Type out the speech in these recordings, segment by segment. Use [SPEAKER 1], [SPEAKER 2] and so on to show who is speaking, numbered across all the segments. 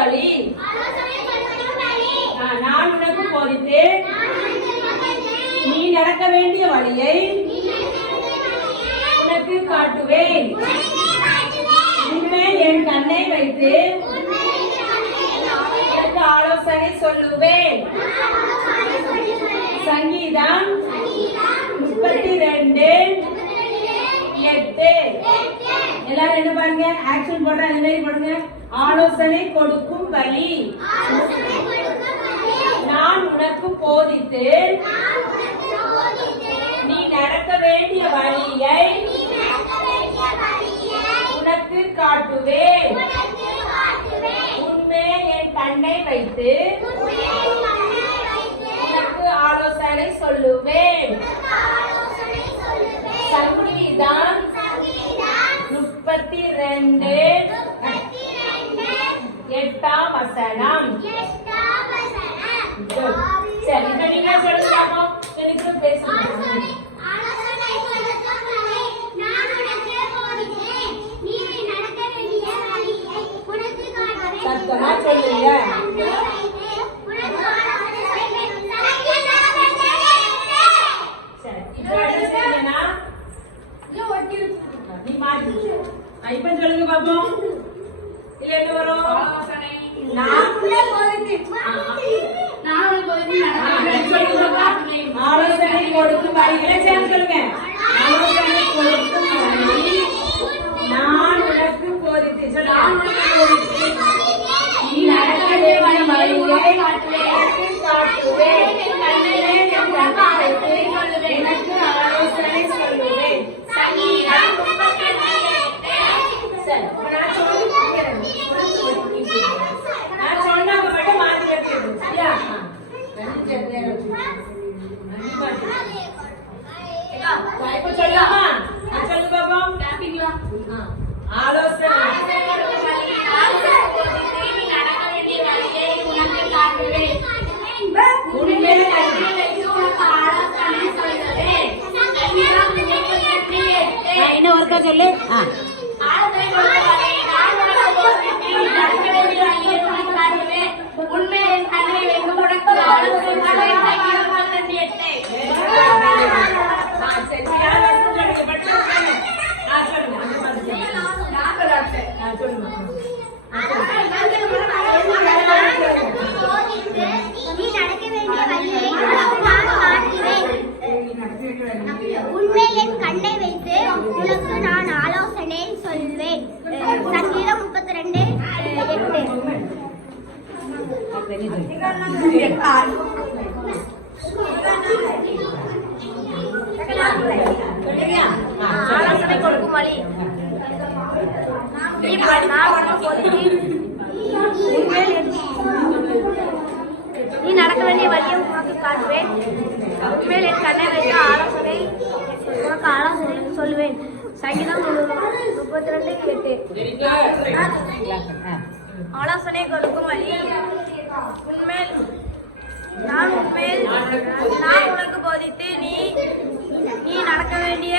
[SPEAKER 1] வழி நான் உனக்கு போதித்தேன். நீ நடக்க வேண்டிய வழியை உனக்கு காட்டுவேன். இனிமேல் என் கண்ணை வைத்து உனக்கு ஆலோசனை சொல்லுவேன். சங்கீதம் முப்பத்தி ரெண்டு எட்டு. எல்லாரும் என்ன பாருங்க? ஆக்ஷன் போடுற அந்த மாதிரி போடுங்க. ஆலோசனை கொடுக்கும் வழி. நான் உனக்கு போதித்து நீ நடக்க வேண்டிய வழியை உனக்கு காட்டுவேன். உன்மே என் கண்ணை வைத்து உனக்கு ஆலோசனை சொல்லுவேன். சங்கீதம் முப்பத்தி ரெண்டு எட்டாம் வசனம் Good. சரி இப்ப நீங்க சொல்லுங்க பாப்போம் எனக்கு பேசுங்க சத்தமா சொல்லுங்க இப்ப சொல்லுங்க பாப்போம் இல்ல என்ன வரும் நான் ஆலோசனை கொடுக்கும் வழிகளை சேர்ந்து சொல்லுங்க തൊട്ടേ ചൊല്ലേ ആ உண்மையில்
[SPEAKER 2] கண்ணை வைத்து உனக்கு நான் ஆலோசனை சொல்வேன். சங்கீதம் முப்பத்தி ரெண்டு எட்டு. ஆலோசனை கொடுக்கும் வழி. நீ நடக்க வேண்டிய வழியை உனக்கு காட்டுவேன். உண்மையில் என் கண்ணை வைத்து சொல்லுவேன். சங்கீதம் முப்பத்தி ரெண்டு எட்டு ஆலோசனை கொடுக்கும் வழி. உண்மையில் நான் உண்மையில் நான் உனக்கு போதித்து நீ நீ நடக்க வேண்டிய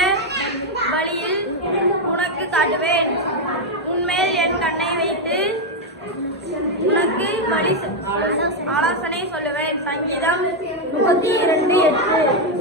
[SPEAKER 2] வழியில் உனக்கு காட்டுவேன். உண்மையில் என் கண்ணை வைத்து உனக்கு வழி ஆலோசனை சொல்லுவேன். சங்கீதம் முப்பத்தி இரண்டு எட்டு.